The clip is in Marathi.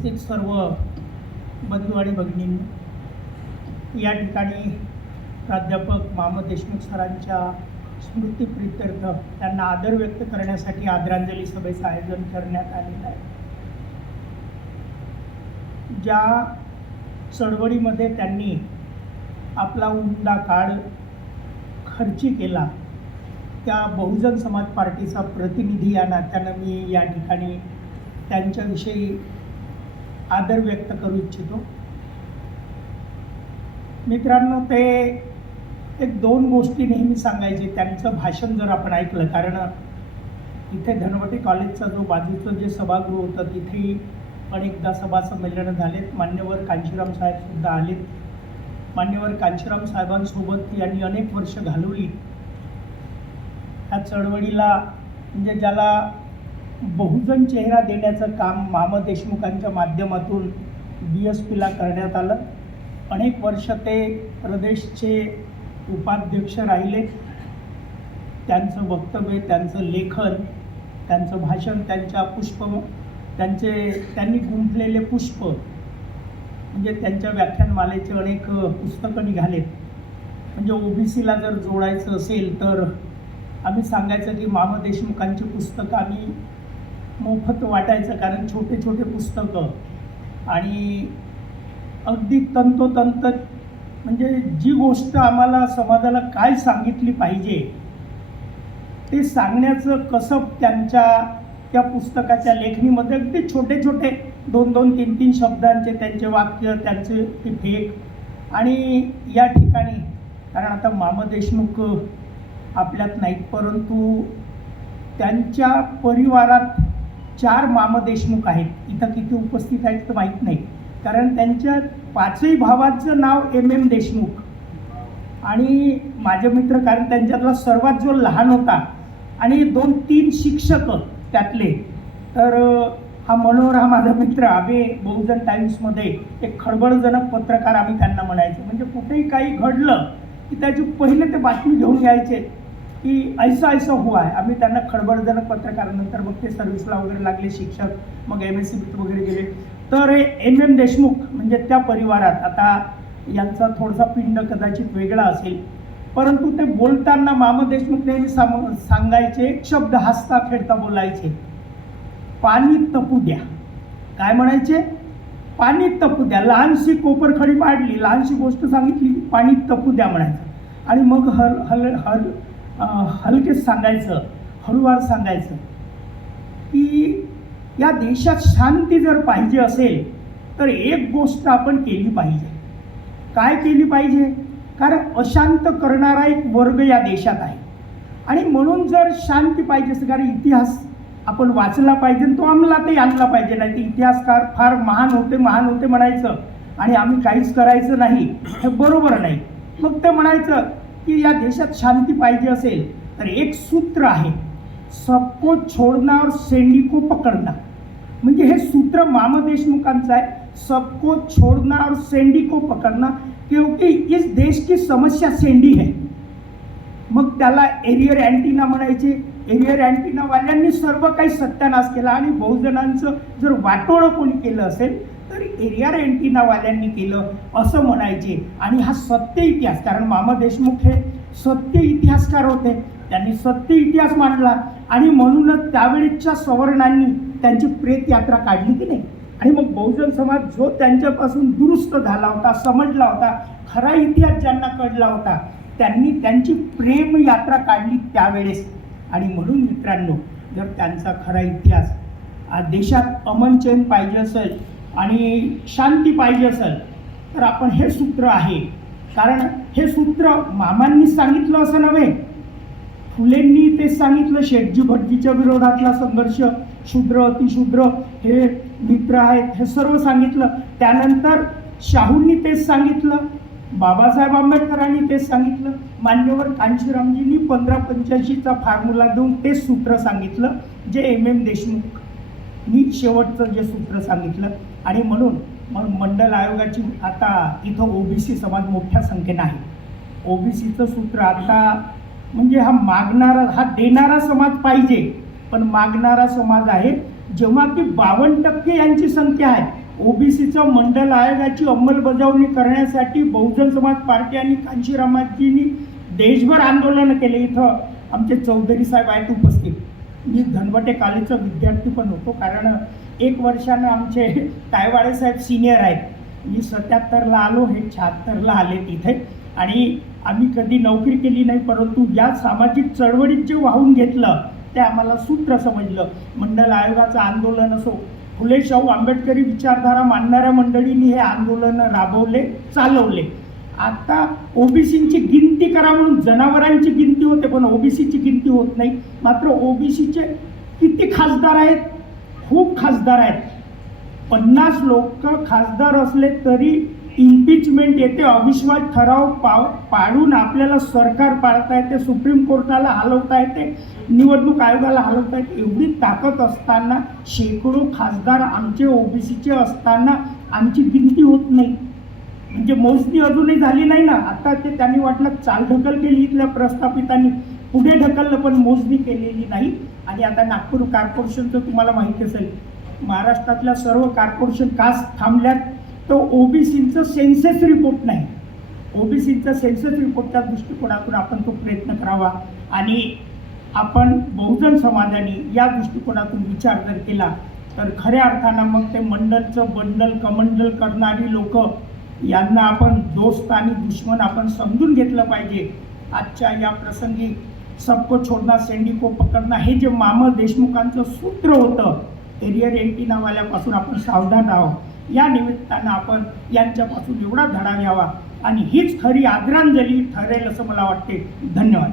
उपस्थित सर्व बंधू आणि भगिनींनो या ठिकाणी प्राध्यापक मामद देशमुख सरांच्या स्मृतीप्रित्यर्थ त्यांना आदर व्यक्त करण्यासाठी आदरांजली सभेचं आयोजन करण्यात आलेलं आहे. ज्या चळवळीमध्ये त्यांनी आपला उंडा काळ खर्ची केला त्या बहुजन समाज पार्टीचा प्रतिनिधी या नात्यानं मी या ठिकाणी त्यांच्याविषयी आदर व्यक्त करू इच्छितो. मित्रांनो ते एक दोन गोष्टी नेहमी सांगायचे. त्यांचं भाषण जर आपण ऐकलं कारण इथे धनवटी कॉलेजचा जो बाजूचं जे सभागृह होतं तिथेही अनेकदा सभा संमेलनं झालेत. मान्यवर कांशीराम साहेबसुद्धा आलेत. मान्यवर कांशीराम साहेबांसोबत यांनी अनेक वर्ष घालवली. ह्या चळवळीला म्हणजे ज्याला बहुजन चेहरा देण्याचं काम मामा देशमुखांच्या माध्यमातून बी एस पीला करण्यात आलं. अनेक वर्ष ते प्रदेशचे उपाध्यक्ष राहिले. त्यांचं वक्तव्य त्यांचं लेखन त्यांचं भाषण त्यांच्या पुष्प त्यांचे त्यांनी गुंफलेले पुष्प म्हणजे त्यांच्या व्याख्यानमालेचे अनेक पुस्तकं निघालेत. म्हणजे ओ बी सीला जर जोडायचं असेल तर आम्ही सांगायचं की मामा देशमुखांची पुस्तकं आम्ही मोफत वाटायचं कारण छोटे छोटे पुस्तकं. आणि अगदी तंतोतंत म्हणजे जी गोष्ट आम्हाला समाजाला काय सांगितली पाहिजे ते सांगण्याचं कसं त्यांच्या त्या पुस्तकाच्या लेखणीमध्ये अगदी छोटे छोटे दोन दोन तीन तीन शब्दांचे त्यांचे वाक्य त्यांचे ते फेक. आणि या ठिकाणी कारण आता मामा देशमुख आपल्यात नाहीत परंतु त्यांच्या परिवारात चार माम देशमुख आहेत. इथं किती उपस्थित आहेत तर माहीत नाही. कारण त्यांच्या पाचही भावांचं नाव एम एम देशमुख. आणि माझे मित्र कारण त्यांच्यातला सर्वात जो लहान होता आणि दोन तीन शिक्षक त्यातले तर हा मनोहर हा माझा मित्र आम्ही बहुजन टाईम्समध्ये एक खळबळजनक पत्रकार आम्ही त्यांना म्हणायचो. म्हणजे कुठेही काही घडलं की त्याची पहिले ते बातमी घेऊन यायचे. की ऐसा ऐसा हुआ आहे आम्ही त्यांना खळबळजनक पत्रकारानंतर मग ते सर्व्हिसला वगैरे लागले शिक्षक मग एम एस सी वगैरे गेले. तर हे एम एम देशमुख म्हणजे त्या परिवारात आता यांचा थोडासा पिंड कदाचित वेगळा असेल. परंतु ते बोलताना मामा देशमुख नेहमी साम सांगायचे एक शब्द हसता खेळता बोलायचे. पाणी तपू द्या. काय म्हणायचे? पाणी तपू द्या. लहानशी कोपरखडी पाडली लहानशी गोष्ट सांगितली पाणी तपू द्या म्हणायचं. आणि मग हल हल हल हलकेच सांगायचं हळूवार सांगायचं की या देशात शांती जर पाहिजे असेल तर एक गोष्ट आपण केली पाहिजे. काय केली पाहिजे? कारण अशांत करणारा एक वर्ग या देशात आहे. आणि म्हणून जर शांती पाहिजे असेल कारण इतिहास आपण वाचला पाहिजे आणि तो अंमलातही आणला पाहिजे नाही ते इतिहासकार फार महान होते महान होते म्हणायचं आणि आम्ही काहीच करायचं नाही हे बरोबर नाही. मग ते म्हणायचं की या देशात शांती पाहिजे असेल तर एक सूत्र आहे सबको छोडना और सेंडी को पकडना. म्हणजे हे सूत्र मामा देशमुखांचं आहे सबको छोड़ना और सेंडी को पकडना क्योंकि इस देश की समस्या सेंडी है. मग त्याला एरियर अँटिना म्हणायचे. एरियर अँटिनावाल्यांनी सर्व काही सत्यानाश केला आणि बहुजनांचं जर वाटोळं कोणी केलं असेल तर एरिया रेंटिनावाल्यांनी केलं असं म्हणायचे. आणि हा सत्य इतिहास कारण मामा देशमुख हे सत्य इतिहासकार होते. त्यांनी सत्य इतिहास मांडला आणि म्हणूनच त्यावेळेच्या सवर्णांनी त्यांची प्रेत यात्रा काढली की नाही? आणि मग बहुजन समाज जो त्यांच्यापासून दुरुस्त झाला होता समजला होता खरा इतिहास ज्यांना कळला होता त्यांनी त्यांची प्रेम यात्रा काढली त्यावेळेस. आणि म्हणून मित्रांनो जर त्यांचा खरा इतिहास देशात अमन चैन पाहिजे असेल आणि शांती पाहिजे असेल तर आपण हे सूत्र आहे. कारण हे सूत्र मामांनी सांगितलं असं नव्हे. फुलेंनी ते सांगितलं शेठजी भटजीच्या विरोधातला संघर्ष शूद्र अतिशूद्र हे मित्र आहेत हे सर्व सांगितलं. त्यानंतर शाहूंनी तेच सांगितलं बाबासाहेब आंबेडकरांनी तेच सांगितलं मान्यवर कांशीरामजींनी पंधरा पंच्याऐंशीचा फॉर्म्युला देऊन तेच सूत्र सांगितलं जे एम एम देशमुख मी शेवटचं जे सूत्र सांगितलं. आणि म्हणून मग मंडल आयोगाची आता इथं ओबीसी समाज मोठ्या संख्येनं आहे. ओबीसीचं सूत्र आता म्हणजे हा मागणारा हा देणारा समाज पाहिजे. पण मागणारा समाज आहे जेव्हा की बावन्न टक्के यांची संख्या आहे. ओबीसीचं मंडल आयोगाची अंमलबजावणी करण्यासाठी बहुजन समाज पार्टी आणि कांशीरामाजींनी देशभर आंदोलनं केले. इथं आमचे चौधरी साहेब आहेत उपस्थित. मी धनवटे कॉलेजचा विद्यार्थी पण होतो. कारण एक वर्षानं आमचे तायवाडे साहेब सिनियर आहेत. मी सत्याहत्तरला आलो हे शहात्तरला आले तिथे. आणि आम्ही कधी नोकरी केली नाही परंतु या सामाजिक चळवळीत जे वाहून घेतलं ते आम्हाला सूत्र समजलं. मंडल आयोगाचं आंदोलन असो फुले शाहू आंबेडकरी विचारधारा मांडणाऱ्या मंडळींनी हे आंदोलन राबवले चालवले. आता ओबीसींची गिनती करा म्हणून जनावरांची गिनती होते पण ओबीसीची गिनती होत नाही. मात्र ओबीसीचे किती खासदार आहेत? खूप खासदार आहेत. पन्नास लोक खासदार असले तरी इम्पिचमेंट येते अविश्वास ठराव पाव पाडून आपल्याला सरकार पाळता येते सुप्रीम कोर्टाला हलवता येते निवडणूक आयोगाला हलवता येते. एवढी ताकद असताना शेकडो खासदार आमचे ओबीसीचे असताना आमची गिनती होत नाही. मोजणी अजूनही झाली नाही ना. आता ते त्यांनी वाटलं चाल ढकल केली इथल्या प्रस्थापितांनी. पुढे ढकललं पण मोजणी केलेली नाही. आणि आता नागपूर कॉर्पोरेशनचं तुम्हाला माहिती असेल महाराष्ट्रातल्या सर्व कॉर्पोरेशन कास थांबल्यात तर ओबीसीचं सेन्सेस रिपोर्ट नाही. ओबीसीचा सेन्सस रिपोर्टच्या दृष्टिकोनातून आपण तो प्रयत्न करावा. आणि आपण बहुजन समाजाने या दृष्टिकोनातून विचार जर केला तर खऱ्या अर्थानं मग ते मंडलचं बंडल कमंडल करणारी लोक यांना आपण दोस्त आणि दुश्मन आपण समजून घेतलं पाहिजे. आजच्या या प्रसंगी सबको छोडना सेंडिको पकडणं हे जे मामा देशमुखांचं सूत्र होतं एरियर एंटिनावाल्यापासून आपण सावधान आहोत या निमित्तानं आपण यांच्यापासून एवढा धडा घ्यावा. आणि हीच खरी आदरांजली ठरेल असं मला वाटते. धन्यवाद.